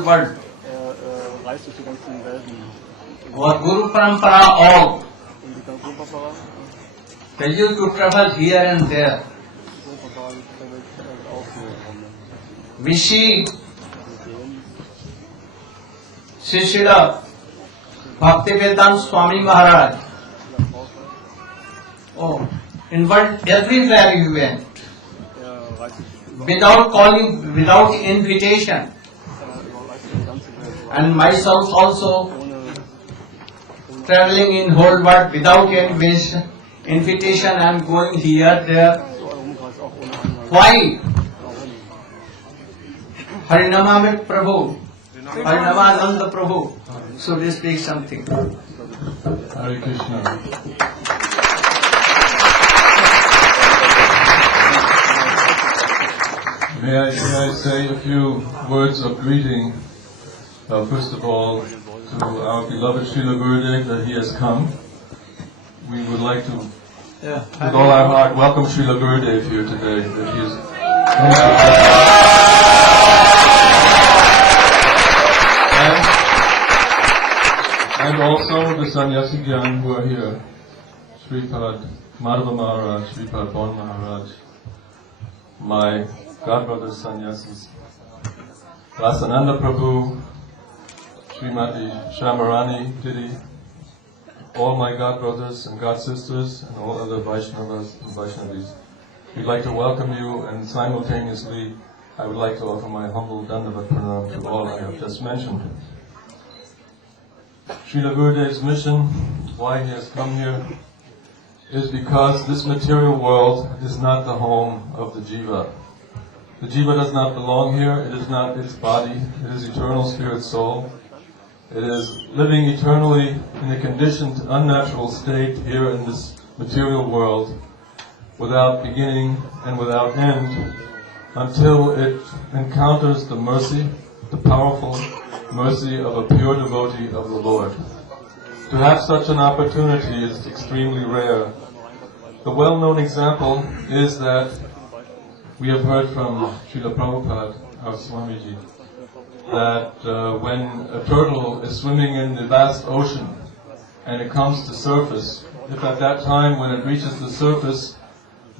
world. Reist durch die ganzen Welten. Our Guru Parampara all Und die Guru-Parampara, tell you to travel here and there. Guru-Parampara, die auch so We see sehen. Srila Bhaktivedanta Swami Maharaj. Oh, in world everywhere you went, Reist durch without calling, without invitation. reist durch die ganze Welt. And myself also Ohne traveling in whole world without invitation and going here, there. so herumkreist, auch ohne Einladung. Why? Warum? Harinamamrit Prabhu, Harinamananda Prabhu. So we speak something. Hare Krishna. May I say a few words of greeting, first of all, to our beloved Srila Gurudev that he has come. We would like to, with all our heart, welcome Srila Gurudev here today, that he has come and also the Sannyasi Gyan who are here, Sripad Madhava Maharaj, Sripad Bon Maharaj, my godbrother sannyasis, Rasananda Prabhu, Srimati Shamarani Didi, all my godbrothers and godsisters, and all other Vaishnavas and Vaishnavis. We'd like to welcome you, and simultaneously I would like to offer my humble Dandavat Pranam to all I have just mentioned. Srila Gurudev's mission, why he has come here, is because this material world is not the home of the Jiva. The Jiva does not belong here, it is not its body, it is eternal spirit soul. It is living eternally in a conditioned, unnatural state here in this material world, without beginning and without end, until it encounters the mercy, the powerful mercy of a pure devotee of the Lord. To have such an opportunity is extremely rare. The well-known example is that we have heard from Srila Prabhupada, our Swamiji, that when a turtle is swimming in the vast ocean and it comes to surface, if at that time when it reaches the surface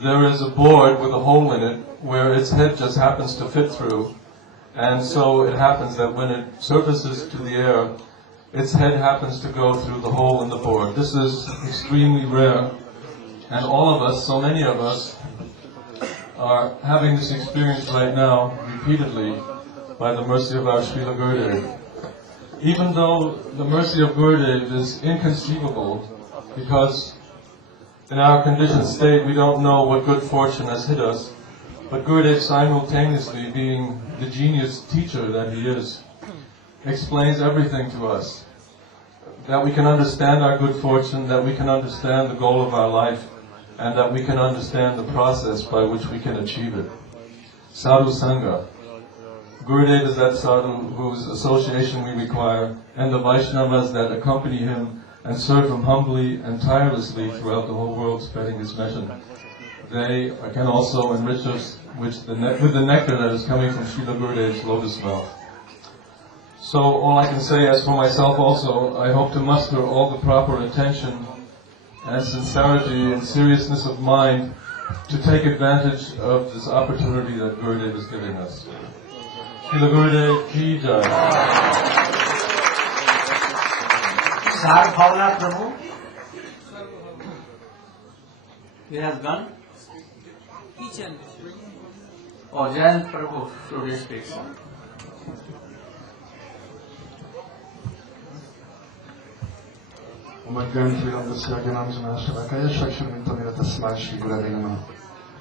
there is a board with a hole in it where its head just happens to fit through, and so it happens that when it surfaces to the air, its head happens to go through the hole in the board. This is extremely rare, and all of us, so many of us, are having this experience right now repeatedly by the mercy of our Srila Gurudev. Even though the mercy of Gurudev is inconceivable, because in our conditioned state we don't know what good fortune has hit us, but Gurudev, simultaneously being the genius teacher that he is, explains everything to us, that we can understand our good fortune, that we can understand the goal of our life, and that we can understand the process by which we can achieve it. Sadhu Sangha. Gurudev is that sadhu whose association we require, and the Vaishnavas that accompany him and serve him humbly and tirelessly throughout the whole world, spreading his mission. They can also enrich us with the nectar that is coming from Srila Gurudev's lotus mouth. So all I can say, as for myself also, I hope to muster all the proper attention and sincerity and seriousness of mind to take advantage of this opportunity that Gurudev is giving us. Srila Gurudev Ki Jai. Sar Bhavna Prabhu. He has gone. Oh, Jayant Prabhu, should he speak some?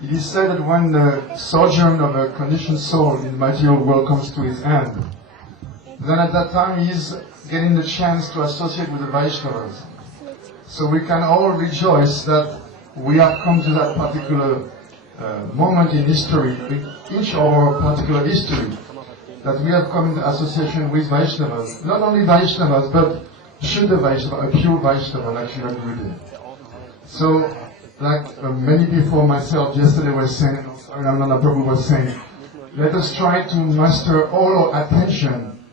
It is said that when the sojourn of a conditioned soul in the material world comes to its end, then at that time he is getting the chance to associate with the Vaishnavas. So we can all rejoice that we have come to that particular moment in history, in each of our particular history, that we have come into association with Vaishnavas. Not only Vaishnavas, but Shuddha Vaishnava, a pure Vaishnava like Srila Gurudev. So, like many before myself yesterday were saying, Nanda Prabhu was saying, let us try to master all our attention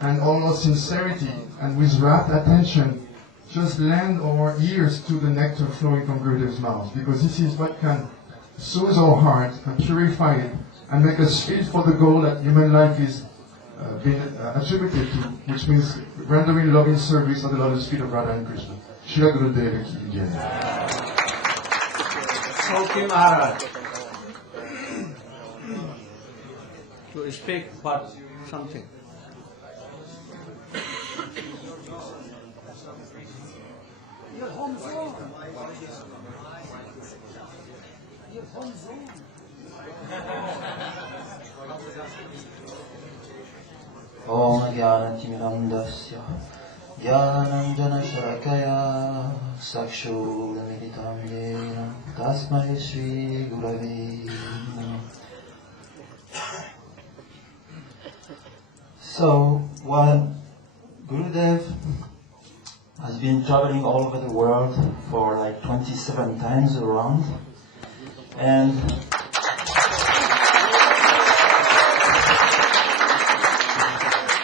and almost sincerity, and with rapt attention, just lend our ears to the nectar flowing from Gurudev's mouth, because this is what can soothe our heart and purify it and make us fit for the goal that human life is being attributed to, which means rendering loving service on the lotus feet of Radha and Krishna. Srila Gurudeva Ki Jai. Sauki Maharaj to speak for something. Om Jnanatimirandasya Jnananjana Shalakaya Sakshurmilitam Yena Tasmai Shri Gurave Namaha. So, while Gurudev has been traveling all over the world for like 27 times around, and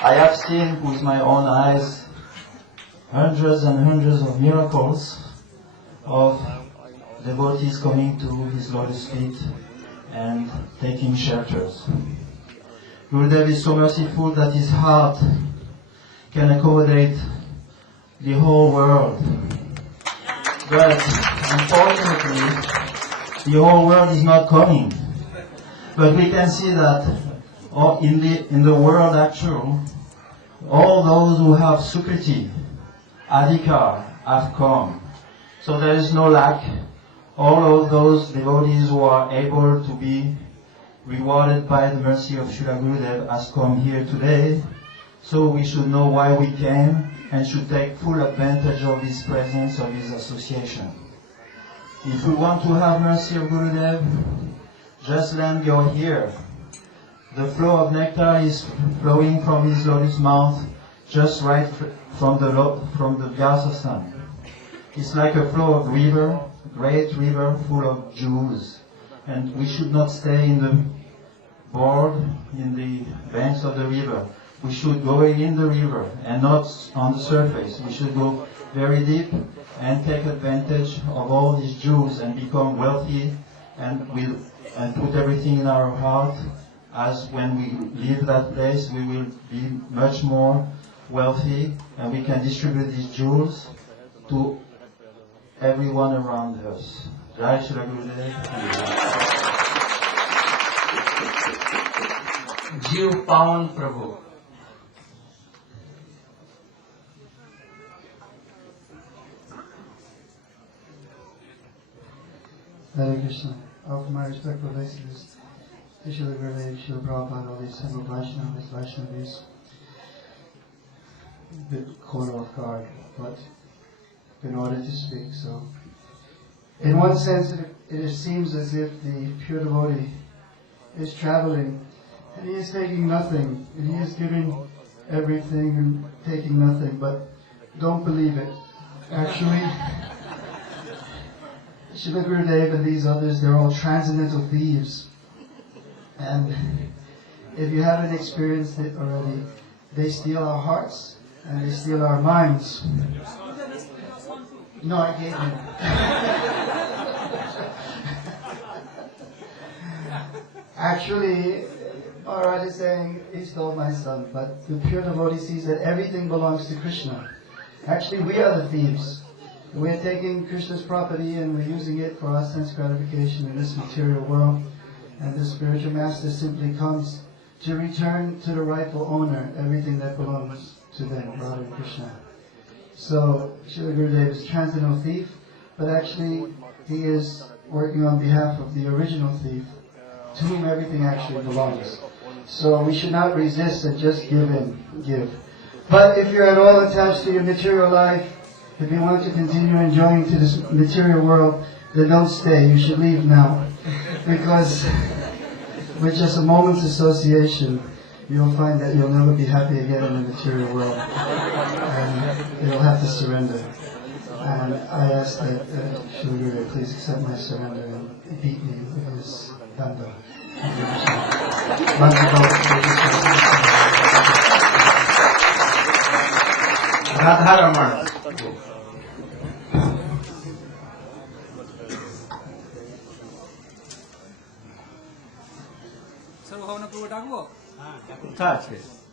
I have seen with my own eyes hundreds and hundreds of miracles of devotees coming to his lotus feet and taking shelters. Gurudev is so merciful that his heart can accommodate the whole world. But unfortunately, the whole world is not coming. But we can see that in the world actual, all those who have Sukriti, Adhikar, have come. So there is no lack. All of those devotees who are able to be rewarded by the mercy of Srila Gurudev has come here today. So we should know why we came and should take full advantage of his presence, of his association. If we want to have mercy of Gurudev, just lend your ear. The flow of nectar is flowing from his lotus mouth, just right from the Vyasa-san. It's like a flow of river, great river full of jewels. And we should not stay in the board, in the banks of the river. We should go in the river and not on the surface. We should go very deep and take advantage of all these jewels and become wealthy and put everything in our heart. As when we leave that place, we will be much more wealthy and we can distribute these jewels to everyone around us. Jai Srila Gurudev. Jiv Pawan Prabhu. Hare Krishna. Offer my respectful obeisances to Srila Gurudev, Srila Prabhupada, all these simple Vaishnavas, Vaishnavis. A bit caught off guard, but in order to speak. So, in one sense, it seems as if the pure devotee is traveling and he is taking nothing, and he is giving everything and taking nothing, but don't believe it. Actually, Srila Gurudev and these others, they're all transcendental thieves. And if you haven't experienced it already, they steal our hearts and they steal our minds. No, I gave him. Actually, Maharaj is saying he stole my son, but the pure devotee sees that everything belongs to Krishna. Actually, we are the thieves. We're taking Krishna's property and we're using it for our sense gratification in this material world. And the spiritual master simply comes to return to the rightful owner everything that belongs to them, Radha and Krishna. So, Srila Gurudev is a transcendental thief, but actually he is working on behalf of the original thief, to whom everything actually belongs. So we should not resist and just give. But if you're at all attached to your material life, if you want to continue enjoying to this material world, then don't stay. You should leave now. Because with just a moment's association, you'll find that you'll never be happy again in the material world. And you'll have to surrender. And I ask that Srila Gurudev please accept my surrender and beat me with his danda. Thank you. Radha Raman.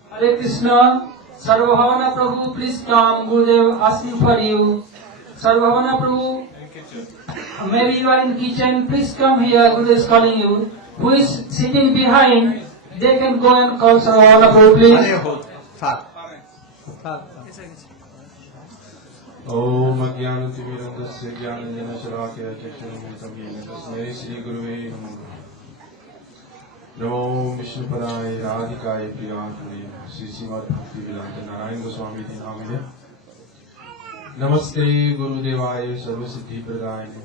Hare Krishna, Sarvabhavana Prabhu, please come. Gurudev asking for you. Sarvabhavana Prabhu, maybe you are in kitchen, please come here. Gurudev is calling you. Who is sitting behind? They can go and call Sarvabhavana Prabhu, please. ओम अज्ञानतिमिरन्दस्य ज्ञानञ्जनशलाकया चक्षुरुन्मिलितं तस्मै श्रीगुरुवे नमः। नमो विष्णुपदाय राधिकाय प्रियाय श्रीश्रीमद्भक्तिवेदान्त नारायण गोस्वामी जी नामिने। नमस्ते गुरुदेवाय सर्वसिद्धिप्रदायिने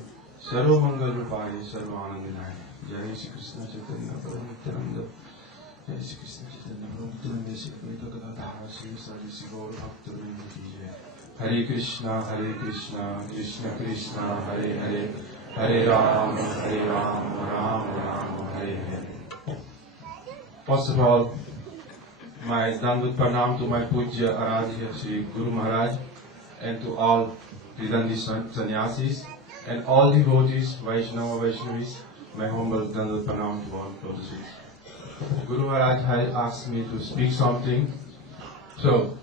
सर्वमंगलरूपाय सर्वानंदनाय। जय श्री कृष्ण चैतन्य प्रभु नित्यानंद। जय श्री कृष्ण चैतन्य प्रभु नित्यानंद श्री अद्वैत गदाधर श्री श्री गौर भक्तवृंद की जय। हरे कृष्णा कृष्ण कृष्ण हरे हरे, हरे Ram Ram Ram Hare Hare. First of all, my Dandut Pranam to my Pujya Aradhya Shri Guru Maharaj and to all Ridandi Sannyasis and all devotees, Vaishnava Vaishnavis, my humble Dandut Pranam to all closest. Guru Maharaj has asked me to speak something. So,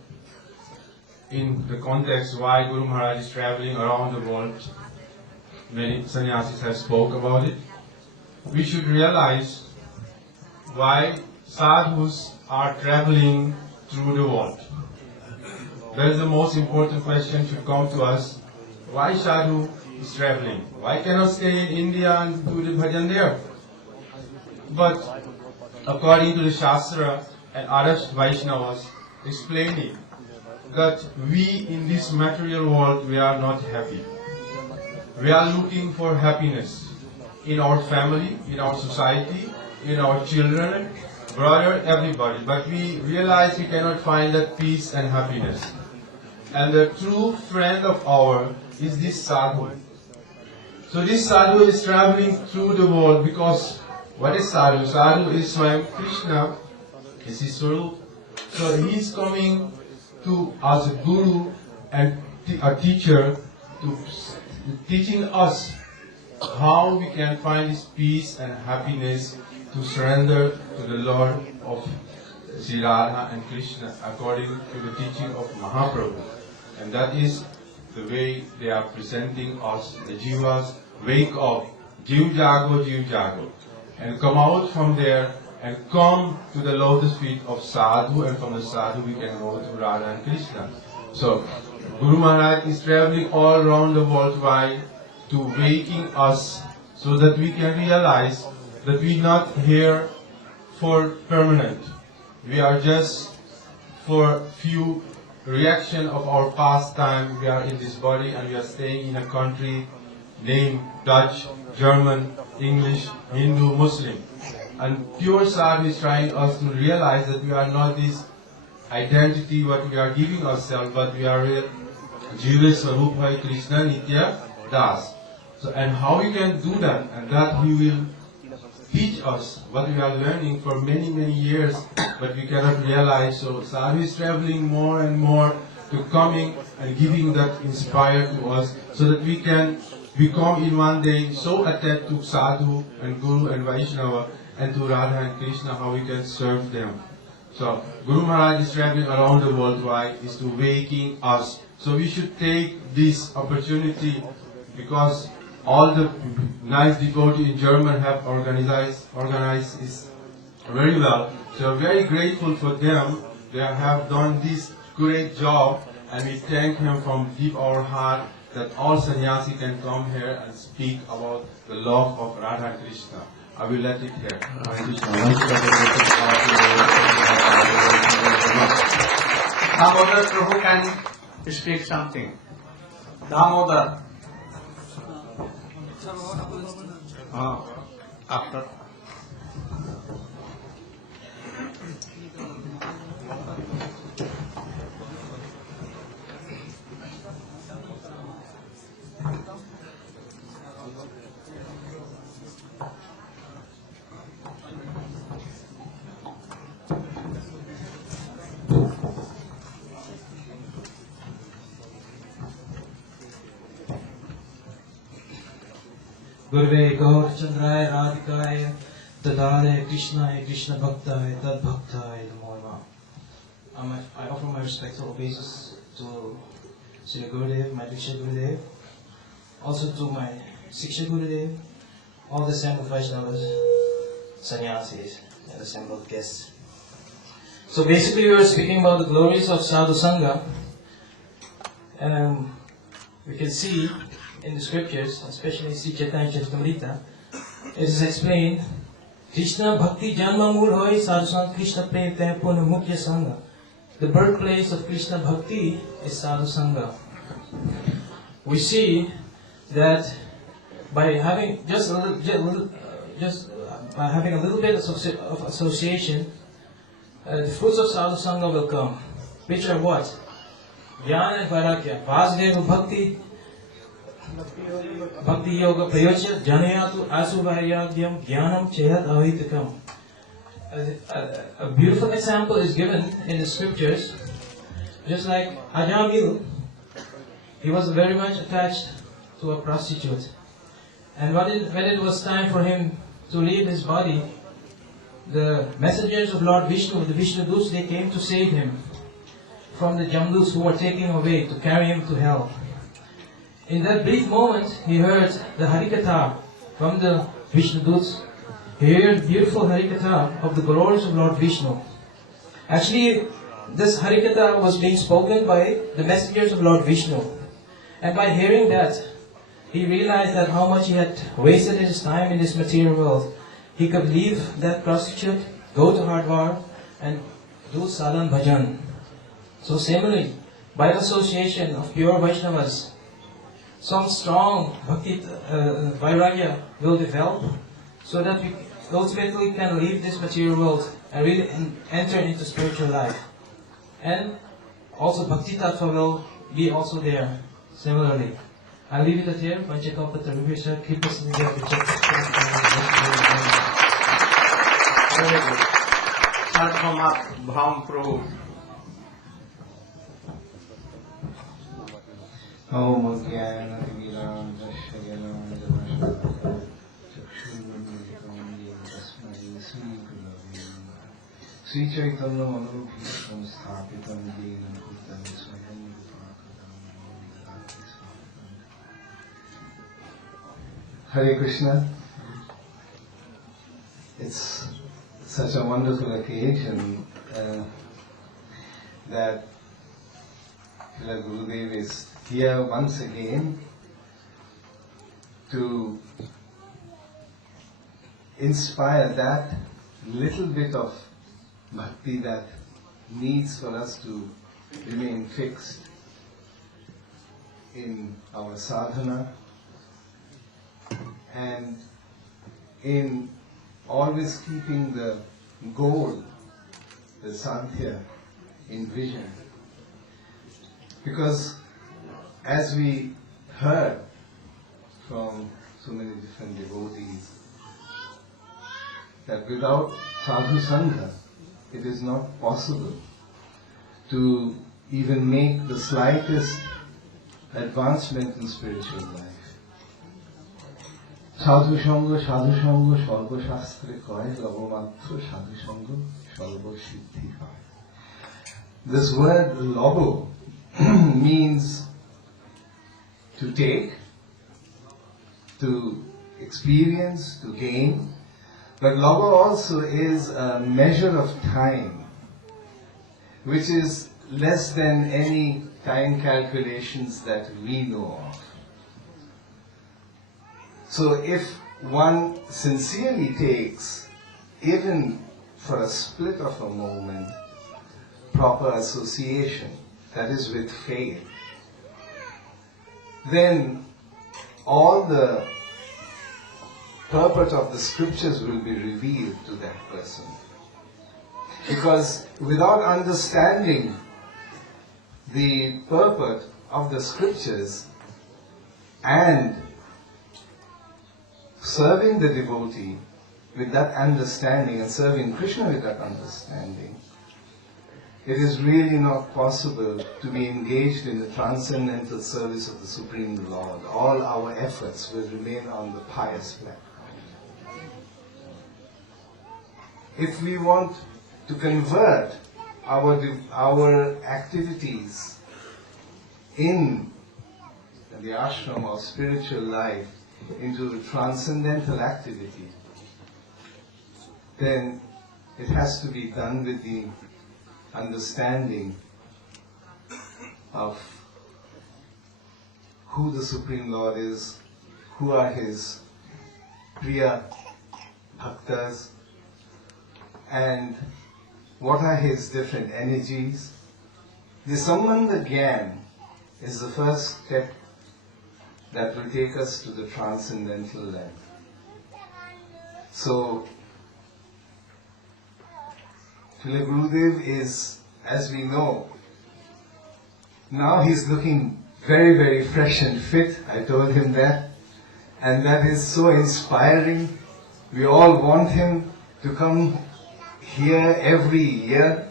in the context why Guru Maharaj is traveling around the world, many sannyasis have spoke about it. We should realize why sadhus are traveling through the world. That is the most important question should come to us. Why sadhu is traveling? Why cannot stay in India and do the bhajan there? But according to the Shastra and other Vaishnavas explaining that we in this material world, we are not happy. We are looking for happiness in our family, in our society, in our children, brother, everybody. But we realize we cannot find that peace and happiness. And the true friend of ours is this sadhu. So this sadhu is traveling through the world because what is sadhu? Sadhu is Swayam Krishna, is his Swarup. So he is coming to as a guru and a teacher to teaching us how we can find this peace and happiness to surrender to the Lord of Sri Radha and Krishna according to the teaching of Mahaprabhu. And that is the way they are presenting us, the jivas, wake up, jiv jago, and come out from there and come to the lotus feet of sadhu, and from the sadhu we can go to Radha and Krishna. So, Guru Maharaj is traveling all around the world to waking us so that we can realize that we are not here for permanent. We are just for few reaction of our past time. We are in this body and we are staying in a country named Dutch, German, English, Hindu, Muslim. And pure sadhu is trying us to realize that we are not this identity what we are giving ourselves, but we are real Jiva Swarup Krishna Nitya Das. So, and how we can do that, and that he will teach us what we are learning for many, many years, but we cannot realize. So sadhu is traveling more and more to coming and giving that inspire to us so that we can become in one day so attached to sadhu and guru and Vaishnava and to Radha and Krishna, how we can serve them. So Guru Maharaj is traveling around the world. Why? Is to waking us. So we should take this opportunity because all the nice devotees in German have organized this very well. So we're very grateful for them. They have done this great job, and we thank him from deep our heart that all sannyasi can come here and speak about the love of Radha and Krishna. I will let it here. Damodar Prabhu can speak something. Damodar. After. गुरुवे गौरचंद्राय राधिकाय तदालय कृष्णाय कृष्ण भक्ताय तद्भक्ताय नमो नमः. I offer my respectful obeisances to Sri Gurudev, my Diksha Gurudev, also to my Siksha Gurudev, all the assembled Vaishnavas, sannyasis, and assembled guests. So basically we were speaking about the glories of Sadhu Sangha. We can see in the scriptures, especially Sri Chaitanya Charitamrita, it is explained, Krishna Bhakti Janma Mool Hoy Sadhu Sangha Krishna Prem Teh Puna Mukhya Sangha. The birthplace of Krishna Bhakti is Sadhu Sangha. We see that by having by having a little bit of association, the fruits of Sadhu Sangha will come. Which are what? Jnana and Vairagya. Vasudeva Bhakti Yoga Prayojya Janayatu Asu Vairagyam Jnanam Chehat Avitakam. A beautiful example is given in the scriptures, just like Ajamil. He was very much attached to a prostitute. And when it was time for him to leave his body, the messengers of Lord Vishnu, the Vishnu Doots, they came to save him from the Jamdus who were taking him away to carry him to hell. In that brief moment, he heard the Harikatha from the Vishnu Doots. He heard beautiful Harikatha of the glories of Lord Vishnu. Actually, this Harikatha was being spoken by the messengers of Lord Vishnu. And by hearing that, he realized that how much he had wasted his time in this material world. He could leave that prostitute, go to Hardwar, and do Salan Bhajan. So similarly, by association of pure Vaishnavas, some strong Bhakti Vairagya will develop, so that we ultimately can leave this material world and really enter into spiritual life. And also Bhakti Tattva will be also there, similarly. I'll leave it at here. Panchakalpatra Vibhisha, keep us in the Sarvama Bham Prabhu. Om Jnana Timiram Dashayanam Jamashvara Chakshurvamilitam Yena Tasmai Sri Gurave Namaha. Sri Chaitanya Manobhisham Sthapitam Yena Bhutam Swayam Rupakadam Namo Hare Krishna. It's such a wonderful occasion that Srila Gurudev is here once again to inspire that little bit of bhakti that needs for us to remain fixed in our sadhana and in always keeping the goal, the Sankhya, in vision. Because as we heard from so many different devotees, that without Sadhu Sangha, it is not possible to even make the slightest advancement in spiritual life. Sadhu Sangha, Sarva Shastra Kaya, Labomatra, Sadhu Sangha, Sarva Siddhi Kaya. This word Labo means to take, to experience, to gain. But Labo also is a measure of time, which is less than any time calculations that we know of. So if one sincerely takes, even for a split of a moment, proper association, that is with faith, then all the purport of the scriptures will be revealed to that person. Because without understanding the purport of the scriptures and serving the devotee with that understanding and serving Krishna with that understanding, it is really not possible to be engaged in the transcendental service of the Supreme Lord. All our efforts will remain on the pious platform. If we want to convert our activities in the ashram of spiritual life into the transcendental activity, then it has to be done with the understanding of who the Supreme Lord is, who are His Priya Bhaktas, and what are His different energies. The Sambandha Gyan is the first step that will take us to the transcendental land. So, Srila Gurudev is, as we know, now he's looking very, very fresh and fit. I told him that. And that is so inspiring. We all want him to come here every year.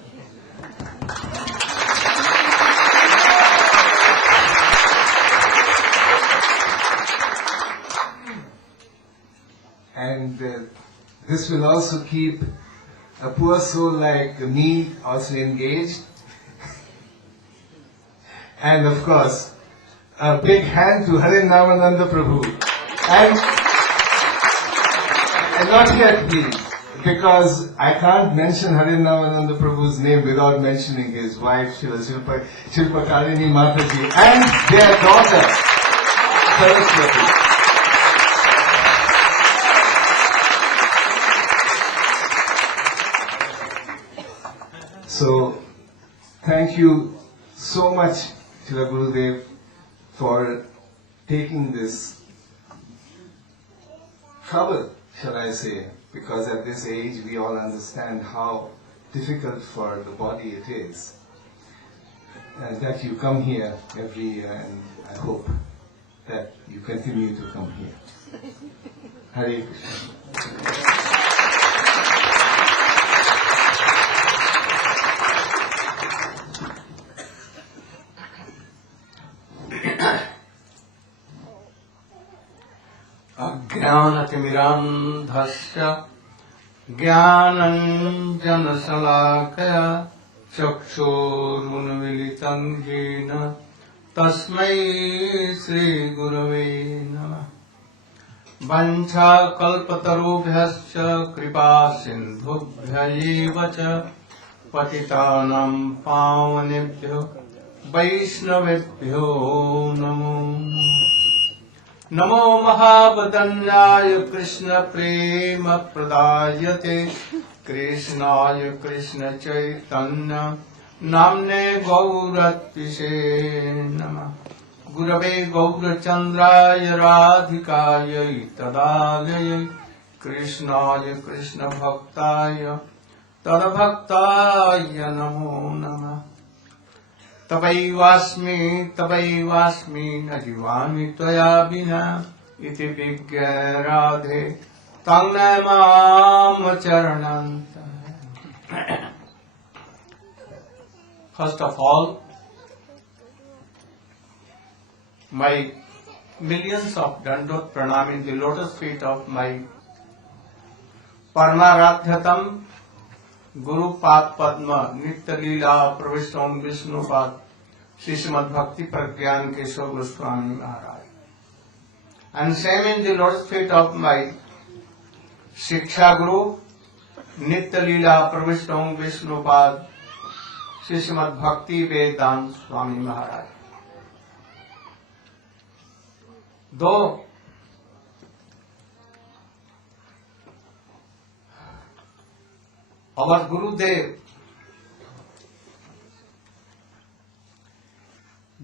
And this will also keep a poor soul like me also engaged. And of course, a big hand to Harinnamananda Prabhu. And not yet please, because I can't mention Harinnamananda Prabhu's name without mentioning his wife, Shilpa Karini Mataji, and their daughter, Saraswati. So, thank you so much, Srila Gurudev, for taking this trouble, shall I say, because at this age we all understand how difficult for the body it is. And that you come here every year, and I hope that you continue to come here. Hare Krishna. अज्ञानतिमिरान्धस्य ज्ञानञ्जनशलाकया चक्षुरुन्मीलितं येन तस्मै श्रीगुरवे नमः। वञ्चाकल्पतरुभ्यश्च कृपासिन्धुभ्य एव च पतितानां पावनेभ्यो वैष्णवेभ्यो नमो नमो महावदन्याय कृष्ण प्रेम प्रदायते कृष्णाय कृष्ण चैतन्य नाम्ने गौरत्विषे नमः। गुरवे गौरचन्द्राय राधिकायै तदालयै कृष्णाय कृष्ण भक्ताय तद्भक्ताय नमो नमः। तवैवास्मि न जीवामि त्वया विना इति विज्ञ राधे तं माम चरणन्त। First of all, my millions of dandot pranam in the lotus feet of my Paramaradhyatam Guru Pad Padma Nitya Leela Pravishtam Vishnu Pad Shri Srimad Bhakti Pragyan Keshav Goswami Maharaj. And same in the lotus feet of my Shiksha Guru Nitya Leela Pravishtam Vishnu Pad Shri Srimad Bhakti Vedant Swami Maharaj. Though our Gurudev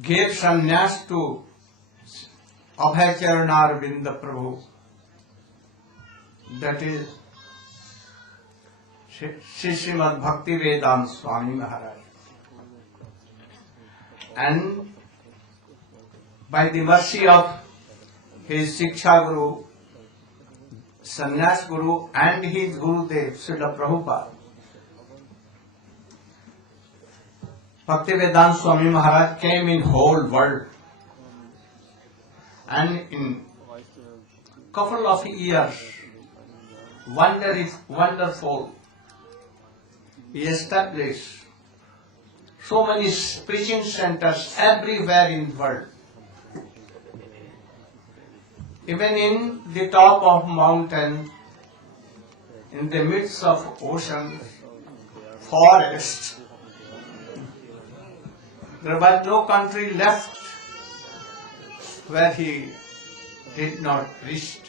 gave sannyas to Abhayacharana Prabhu, that is Shri Srimad Bhakti Vedant Swami Maharaj. And by the mercy of his Shiksha Guru, Sannyas Guru and his Gurudev, Srila Prabhupada, Bhaktivedanta Swami Maharaj came in whole world, and in couple of years, wonder is wonderful. He established so many preaching centers everywhere in the world. Even in the top of mountain, in the midst of ocean, forest, there was no country left where he did not preach.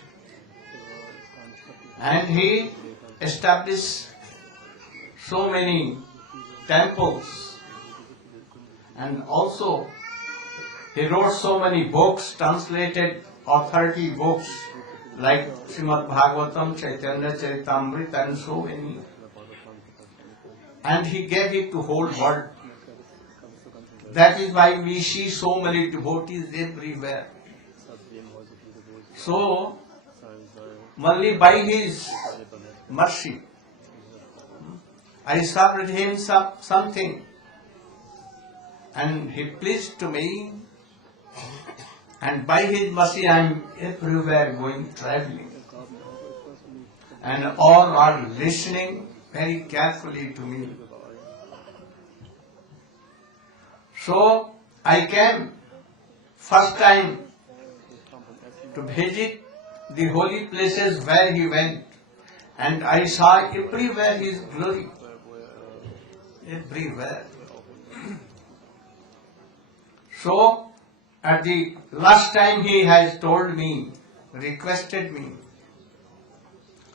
And he established so many temples, and also he wrote so many books, translated authority books like Srimad Bhagavatam, Chaitanya Charitamrita, and so many. And he gave it to whole world. That is why we see so many devotees everywhere. So, only by his mercy, I served him something, and he pleased to me, and by his mercy I am everywhere going traveling, and all are listening very carefully to me. So I came first time to visit the holy places where he went, and I saw everywhere his glory. Everywhere. So, at the last time he has told me, requested me,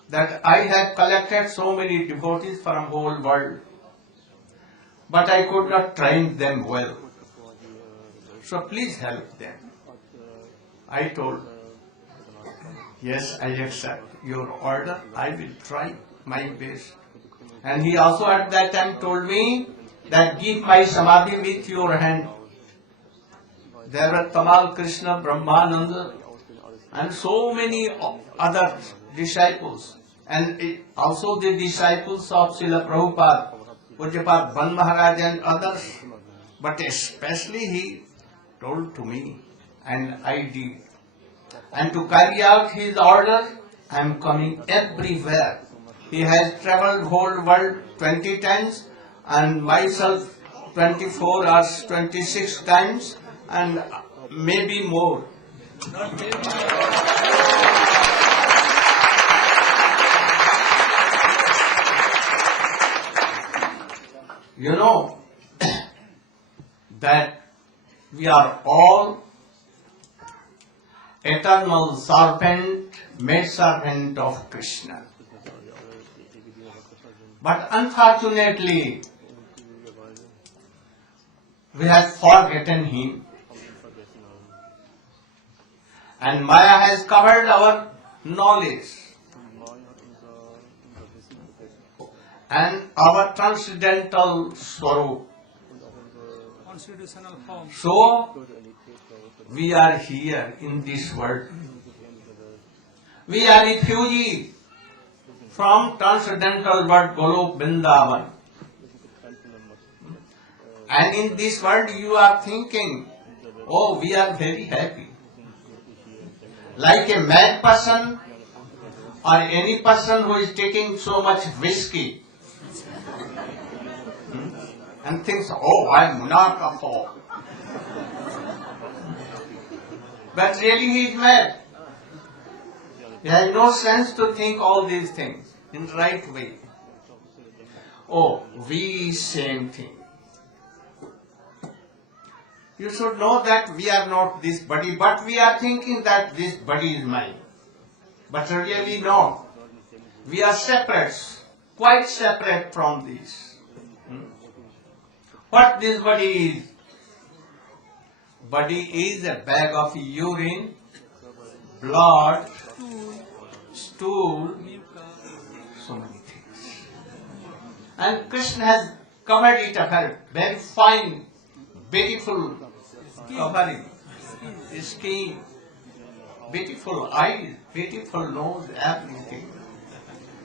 that I have collected so many devotees from whole world, but I could not train them well. So please help them. I told, yes, I accept your order. I will try my best. And he also at that time told me that give my samadhi with your hand. There were Tamal Krishna, Brahmananda, and so many other disciples. And also the disciples of Srila Prabhupada, Pujyapada Ban Maharaj and others. But especially he told to me, and I did. And to carry out his order, I am coming everywhere. He has traveled whole world 20 times, and myself 24 or 26 times, and maybe more. You know that we are all eternal servant, maid servant of Krishna. But unfortunately, we have forgotten him. And Maya has covered our knowledge and our transcendental Swarup. So, we are here in this world. We are refugees from transcendental world Golok Vrindavan. And in this world you are thinking, oh, we are very happy. Like a mad person or any person who is taking so much whiskey and thinks, oh, I am monarch of all. But really he is mad. He has no sense to think all these things in the right way. Oh, we same thing. You should know that we are not this body, but we are thinking that this body is mine. But really no. We are separate, quite separate from this. What this body is? Body is a bag of urine, blood, stool, so many things. And Krishna has covered it up, very fine, beautiful covering, skin, beautiful eyes, beautiful nose, everything.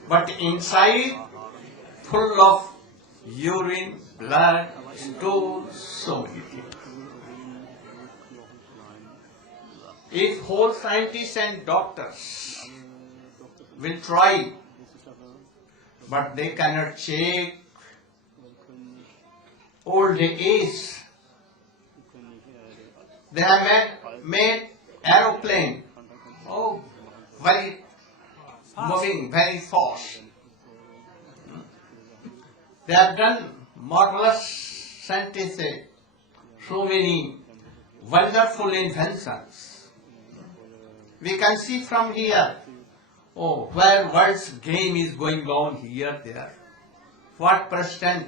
But inside, full of urine, blood, stool, so many things. If whole scientists and doctors will try, but they cannot check old age. They have made aeroplane, very moving very fast. They have done marvelous scientists, so many wonderful inventions. We can see from here, where world's game is going on here, there. What President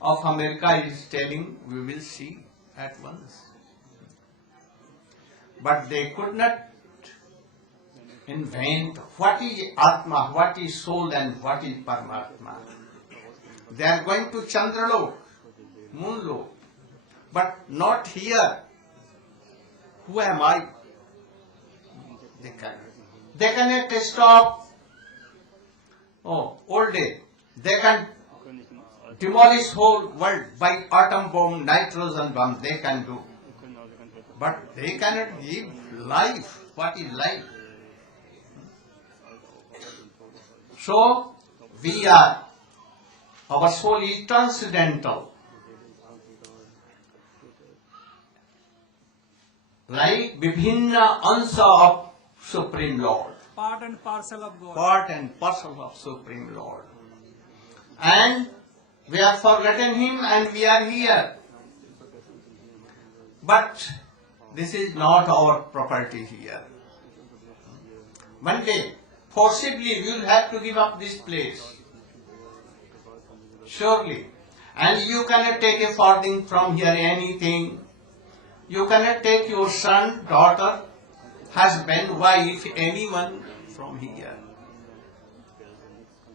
of America is telling, we will see at once. But they could not invent what is Atma, what is soul and what is Paramatma. They are going to Chandralok, Moonlok, but not here. Who am I? They cannot. They cannot stop old age. They can demolish whole world by atom bomb, nitrogen bomb. They can do. But they cannot give life. What is life? So, our soul is transcendental. Like Vibhinna Ansa of Supreme Lord. Part and parcel of God. Part and parcel of Supreme Lord. And we have forgotten Him and we are here. But this is not our property here. One day, forcibly, we will have to give up this place. Surely. And you cannot take a farthing from here, anything. You cannot take your son, daughter, husband, wife, anyone from here.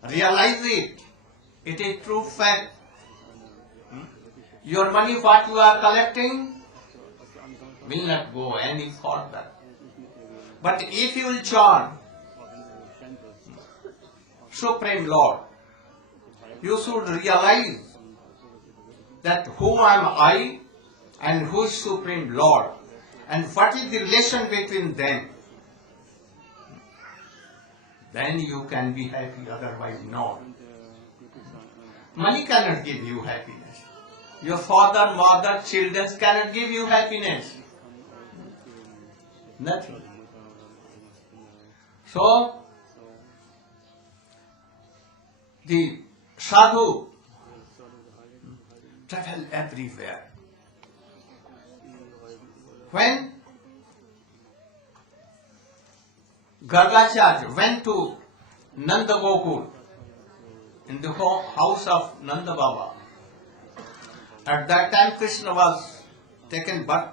Realize it. It is true fact. Your money, what you are collecting, will not go any further. But if you will join Supreme Lord, you should realize that who am I and who is Supreme Lord and what is the relation between them. Then you can be happy, otherwise not. Money cannot give you happiness. Your father, mother, children cannot give you happiness. Nothing. So, the sadhu travel everywhere. When Gargacharya went to Nanda Gokul, in the house of Nanda Baba, at that time Krishna was taken birth,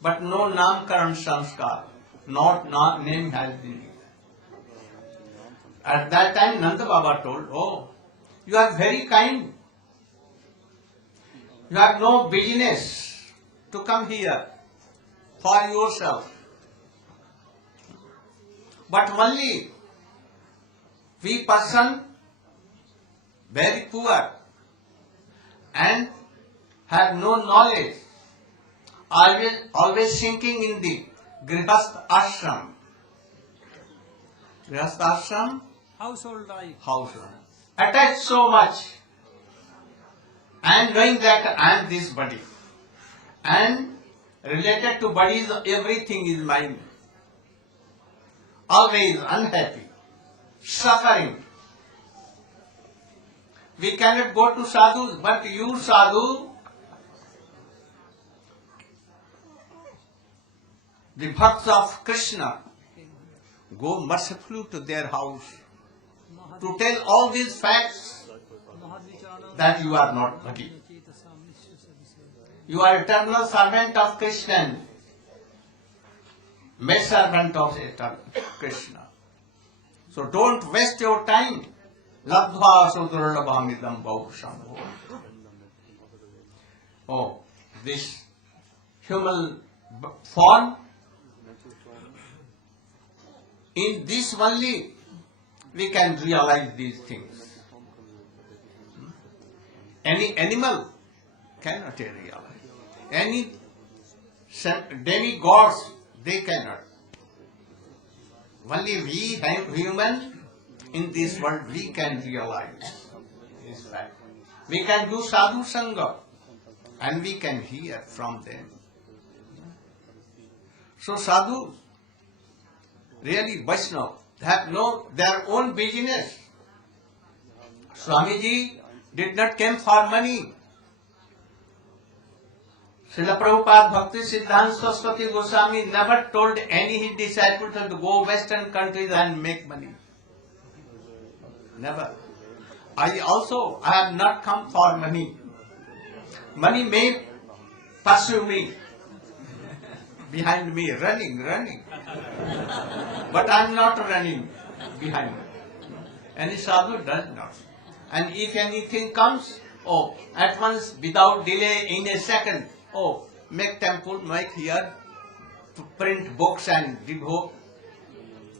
but no Namkaran Sanskar, not name has been given. At that time Nanda Baba told, you are very kind. You have no business to come here for yourself. But only we person very poor and have no knowledge, always sinking in the Grihastha ashram. Grihastha ashram? Household life. Household. Attached so much and knowing that I am this body and related to bodies, everything is mine. Always unhappy, suffering. We cannot go to sadhus, but you sadhu, the bhakts of Krishna, go mercifully to their house to tell all these facts that you are not body. You are eternal servant of Krishna, maid servant of eternal Krishna. So don't waste your time. Labdhva sudurlabhamidam bahusambho. This human form, in this only we can realize these things. Any animal cannot realize. Any demigods, they cannot. Only we human in this world, we can realize this fact. We can do sadhu sangha and we can hear from them. So sadhu, really Vaishnava, have no their own business. Swamiji did not come for money. Srila Prabhupada Bhakti Siddhanta Saraswati Goswami never told any his disciples to go Western countries and make money. Never. I have not come for money. Money may pursue me, behind me, running. But I am not running behind me. Any sadhu does not. And if anything comes, at once, without delay, in a second, make temple, make here, to print books and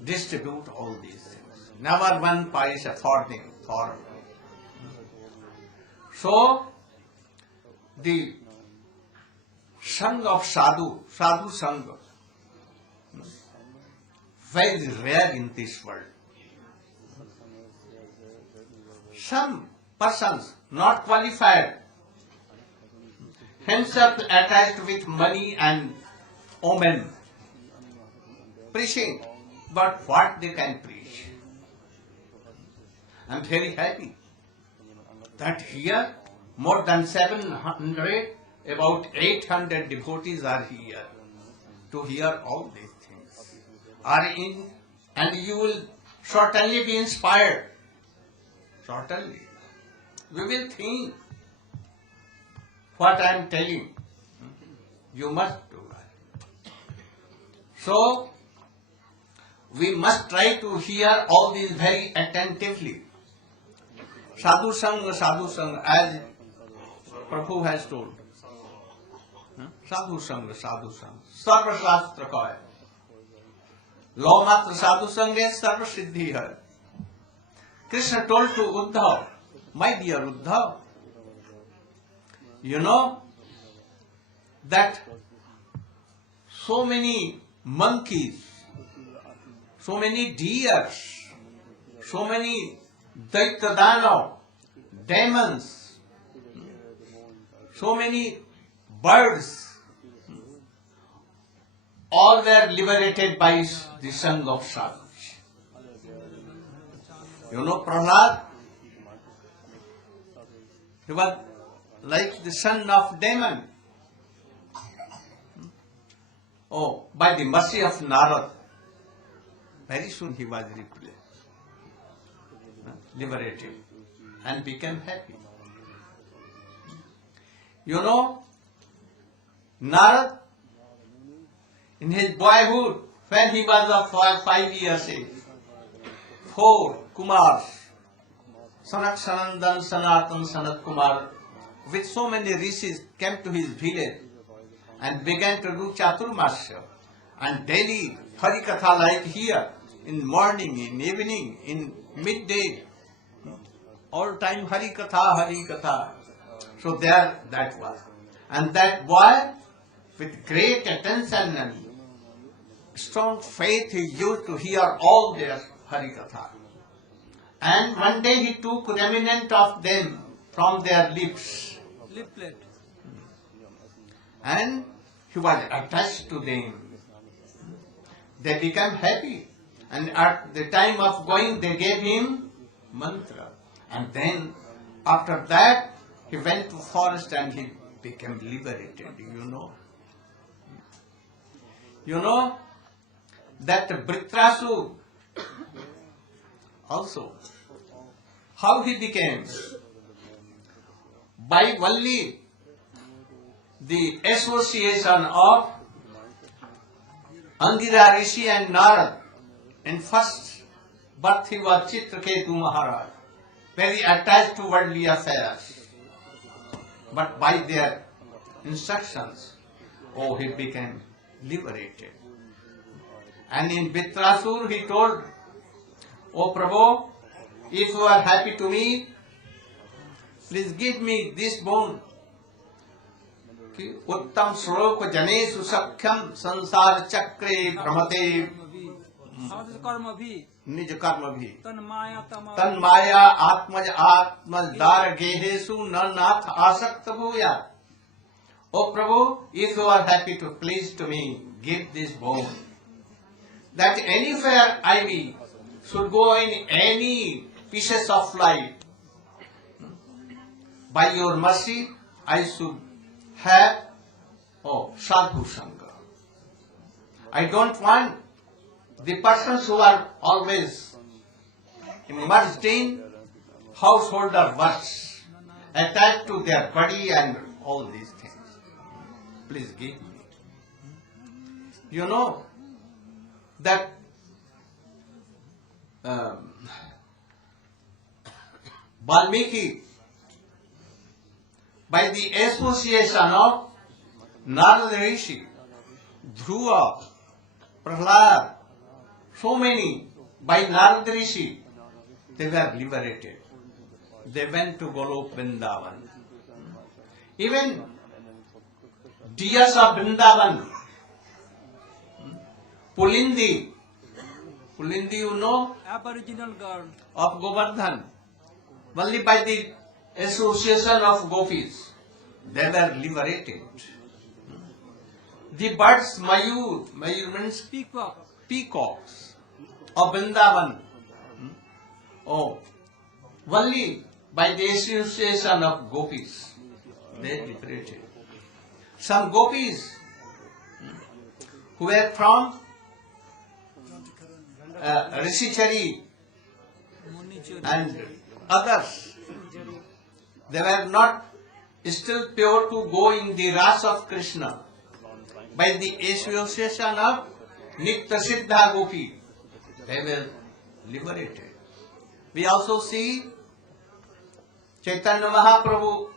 distribute all these things. Never one paisa for them. So, the Sangha of sadhu sangha, very rare in this world. Some persons not qualified, himself attached with money and omen, preaching, but what they can preach. I am very happy that here more than 700, about 800 devotees are here to hear all these things. And you will certainly be inspired. Certainly. We will think what I am telling. You must do that. So, we must try to hear all these very attentively. Sadhu Sangha, as Prabhu has told. Sadhu Sangha. Sarva Shastra ka hai. Law matra sadhu sangha sarva siddhi hai. Krishna told to Uddhav, my dear Uddhav, you know that so many monkeys, so many deers, so many Daitya demons, so many birds, all were liberated by the Sangha of sadhus. You know Prahlad? He was like the son of demon. By the mercy of Narad, very soon he was liberated and became happy. You know, Narad, in his boyhood, when he was of 5 years age, 4 Kumars, Sanak Sanandan, Sanatan, Sanat Kumar, with so many rishis came to his village and began to do Chaturmasya and daily Harikatha like here, in morning, in evening, in midday, all time Harikatha. So there that was. And that boy, with great attention and strong faith, he used to hear all their Harikatha. And one day he took remnant of them from their lips. And he was attached to them. They became happy. And at the time of going, they gave him mantra. And then, after that, he went to forest and he became liberated, you know. You know that Vritrasur also, how he became? By only the association of Angira Rishi and Narad. In first birth he was Chitraketu Maharaj, very attached to worldly affairs. But by their instructions, he became liberated. And in Vritrasur he told, O Prabhu, if you are happy to me, Please give me this bone. कि उत्तम श्लोक जनेषु सख्यम संसार चक्रे भ्रमते कर्म भी निज कर्म भी तन माया तन माया आत्मज आत्मदार गेहेशु न नाथ आसक्त भूया. Oh Prabhu, if you are happy to please to me, give this bone. That anywhere I be, should go in any pieces of life. By your mercy, I should have sadhu sangha. I don't want the persons who are always immersed in householder works, attached to their body and all these things. Please give me. You know that Valmiki, by the association of Narada Rishi, Dhruva, Prahlad, so many, by Narada Rishi, they were liberated. They went to Golok Vrindavan. Even deers of Vrindavan, Pulindi, you know, Aboriginal girl. of Govardhan, only by the association of gopis, they were liberated. The birds, Mayur means peacocks of Vrindavan, only by the association of gopis, they liberated. Some gopis who were from Rishichari and others, they were not still pure to go in the ras of Krishna. By the association of Nitya Siddha Gopi, they were liberated. We also see Chaitanya Mahaprabhu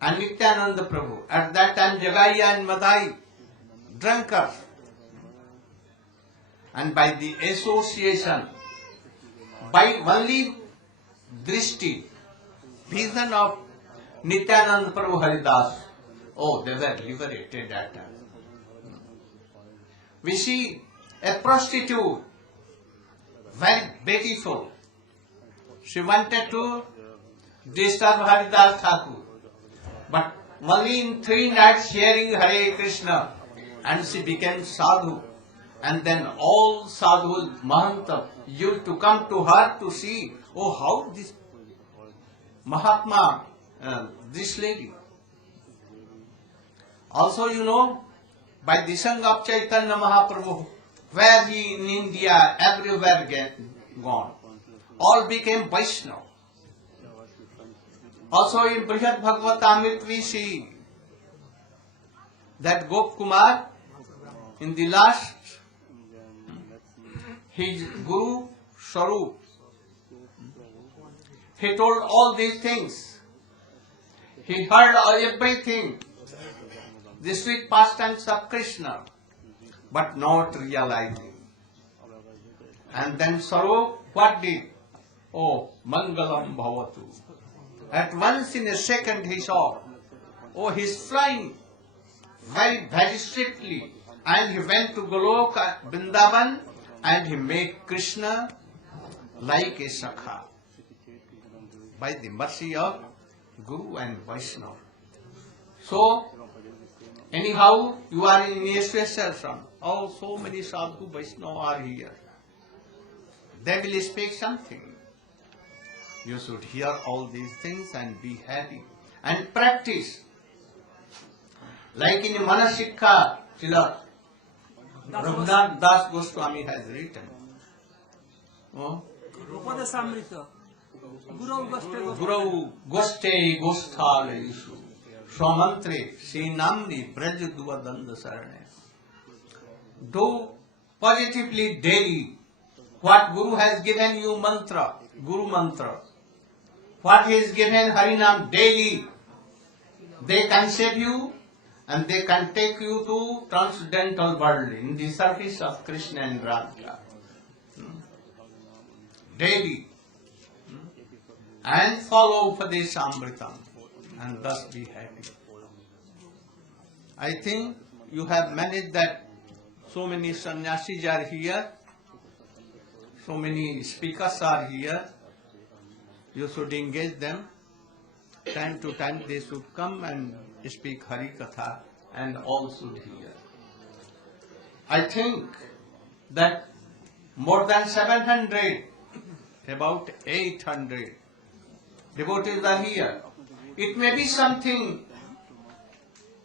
and Nityananda Prabhu. At that time, Jagaiya and Madai, drunkards. And by the association, by only drishti, vision of Nityananda Prabhu Haridas, they were liberated that time. We see a prostitute, very beautiful. She wanted to disturb Haridas Thakur, but only in 3 nights hearing Hare Krishna, and she became sadhu. And then all sadhus, mahanta, used to come to her to see, how this Mahatma, this lady. Also, you know, by the Sangha of Chaitanya Mahaprabhu, where he in India, everywhere gone, all became Vaishnava. Also in Brihad Bhagavatamrit we see that Gop Kumar, in the last, his Guru Swarup, he told all these things. He heard everything, the sweet pastimes of Krishna, but not realizing. And then Swarup, what did? Mangalam Bhavatu. At once in a second he saw, he's flying very, very strictly. And he went to Goloka Vrindavan and he made Krishna like a Sakha by the mercy of Guru and Vaishnava. So, anyhow, you are in association. So many sadhu Vaishnava are here. They will speak something. You should hear all these things and be happy and practice. Like in Manasikha, Srila Raghunath Das Goswami has written. Upadesamrita. Guru Goste Gosthalesu Swamantre Sinamni Brajaduvadanda Sarane. Do positively daily what Guru has given you mantra, Guru mantra. What he has given Harinam daily, they can save you and they can take you to transcendental world in the service of Krishna and Radha. Daily. and follow Upadeshamritam and thus be happy. I think you have managed that so many sannyasis are here, so many speakers are here. You should engage them. Time to time they should come and speak Hari Katha and all should hear. I think that more than 700, about 800 devotees are here. It may be something,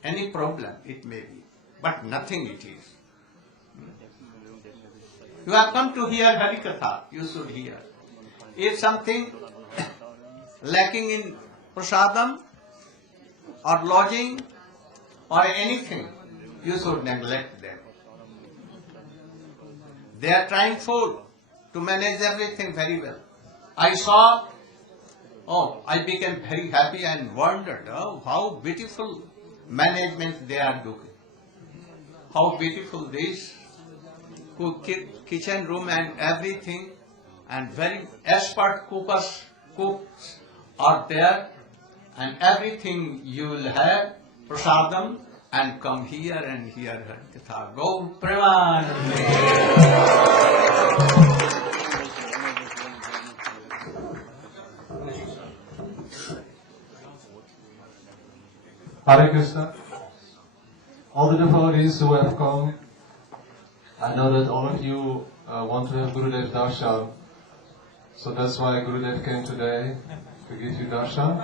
any problem it may be, but nothing it is. You have come to hear Hari Katha, you should hear. If something lacking in prasadam or lodging or anything, you should neglect them. They are trying to manage everything very well. I saw, I became very happy and wondered how beautiful management they are doing. How beautiful this kitchen room and everything, and very expert cooks are there, and everything you will have, prasadam, and come here and hear Hari Katha. Go Premanande. Hare Krishna. All the devotees who have come, I know that all of you want to have Gurudev Darshan, so that's why Gurudev came today to give you darshan.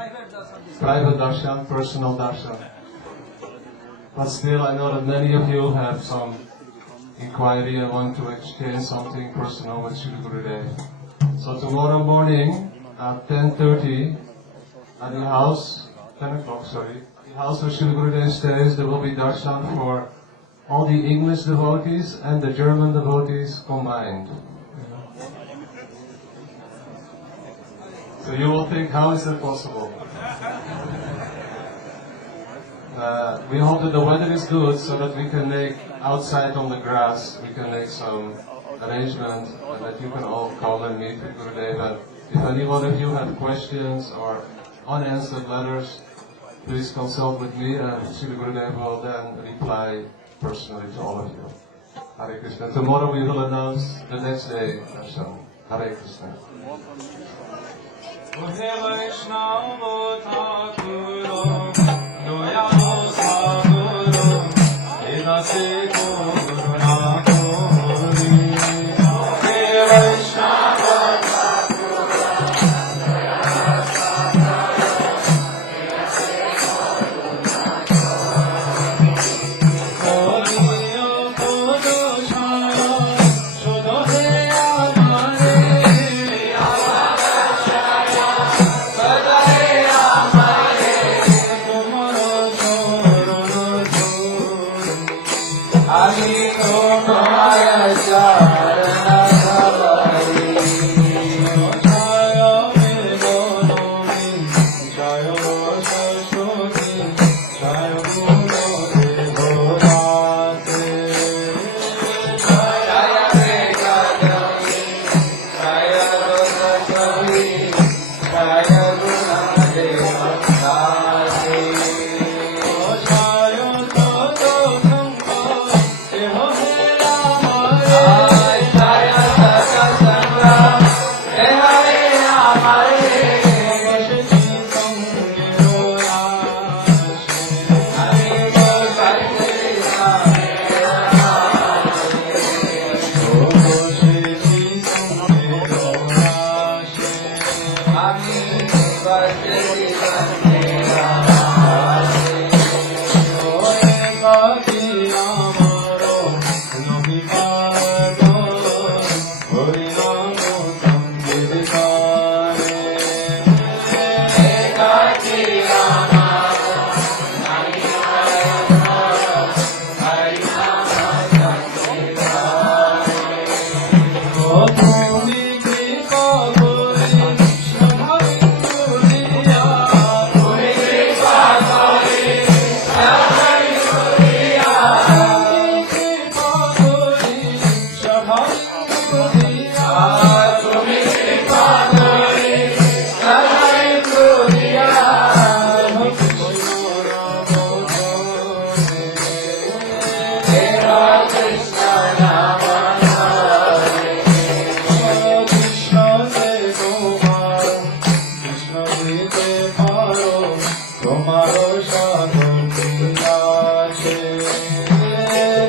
Private darshan, personal darshan. But still, I know that many of you have some inquiry and want to exchange something personal with Srila Gurudev. So tomorrow morning at 10:30 at the house, 10 o'clock, sorry, the house where Srila Gurudev stays, there will be darshan for all the English devotees and the German devotees combined. So you will think, how is that possible? We hope that the weather is good so that we can make outside on the grass, we can make some arrangement and that you can all come and meet with Gurudev. And if any one of you have questions or unanswered letters, please consult with me and Srila Gurudev will then reply personally to all of you. Hare Krishna. Tomorrow we will announce the next day. Hare Krishna.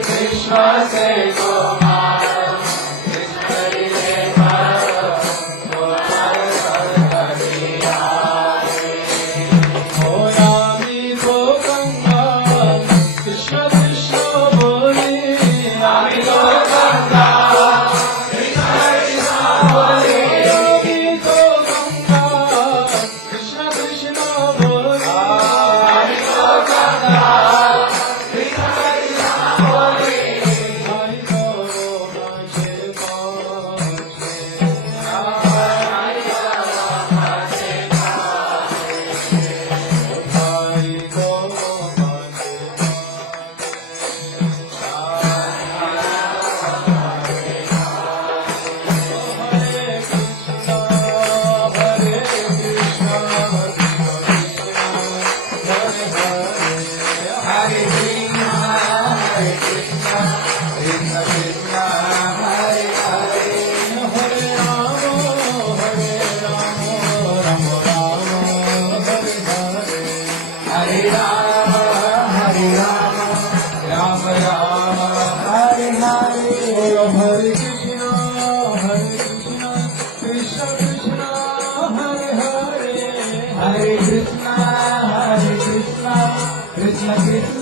Krishna say